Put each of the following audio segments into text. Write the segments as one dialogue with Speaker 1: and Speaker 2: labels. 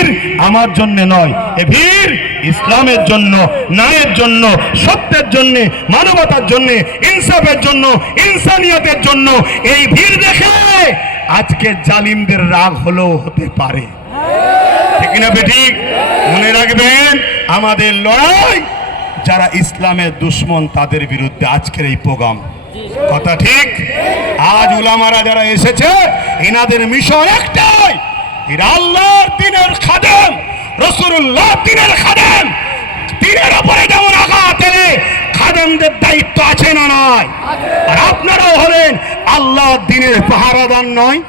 Speaker 1: ভিড় আমার জন্য নয়। এ ভিড় ইসলামের জন্য, ন্যায়ের জন্য, সত্যের জন্য, মানবতার জন্য, ইনসাফের জন্য, ইনসানিয়তের জন্য এই ভিড় দেখে আজকে জালিমদের রাগ হলেও হতে পারে। ঠিক না বেটি? মনে রাখবেন, আমাদের লড়াই, যারা ইসলামের দুশ্মন, তাদের বিরুদ্ধে আজকের এই প্রোগ্রাম। কথা ঠিক? আজ উলামারা যারা এসেছে, এনাদের মিশন একটাই। এরা আল্লাহর দিনের খাদেম রসুল্লাহ দিনের খাদেম। দিনের ওপরে যেমন আঘাত এলে খাদেমদের দায়িত্ব আছে না নয় আর আপনারাও হলেন আল্লাহ দিনের পাহারাদার নয়?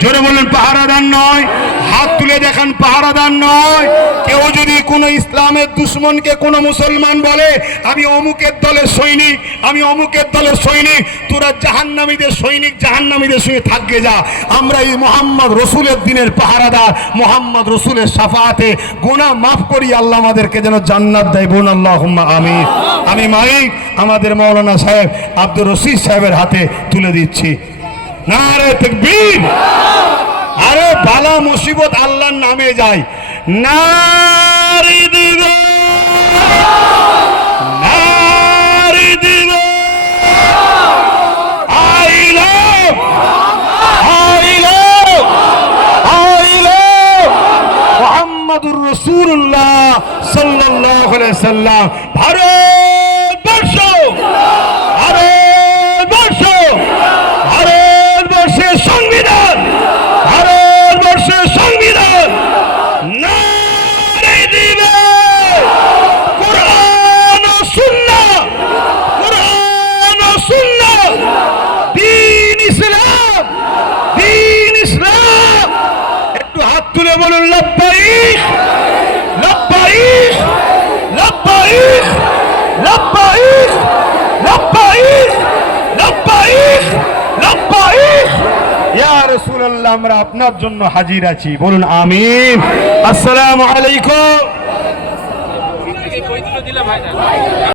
Speaker 1: জোরে বললেন পাহারাদার নয়? হাত তুলে দেখান, পাহারাদার নয়? কেউ যদি কোনো ইসলামের দুশ্মনকে কোনো মুসলমান বলে, আমি অমুকের দলের সৈনিক, আমি অমুকের দলের সৈনিক, তোরা জাহান্নামীদের সৈনিক, জাহান্নামীদের সঙ্গে থাকবে যা। আমরা এই মোহাম্মদ রসুলের দিনের পাহারাদার, মোহাম্মদ রসুলের সাফাতে গোনা মাফ করি, আল্লাহ আমাদেরকে যেন জান্নাত দেয়। বোন আল্লাহ আমি আমি মালিক, আমাদের মৌলানা সাহেব আব্দুর রশিদ সাহেবের হাতে তুলে দিচ্ছি। তকবীর! আরে বালা মুসিবত আল্লাহর নামে যায়। নারী দিব নারী দিব I love I love I love. মোহাম্মদুর রসুল্লাহ ভারতবর্ষ হাত তুলে বলুন ইয়া রাসূলুল্লাহ আমরা আপনার জন্য হাজির আছি। বলুন আমিন। আসসালামু আলাইকুম।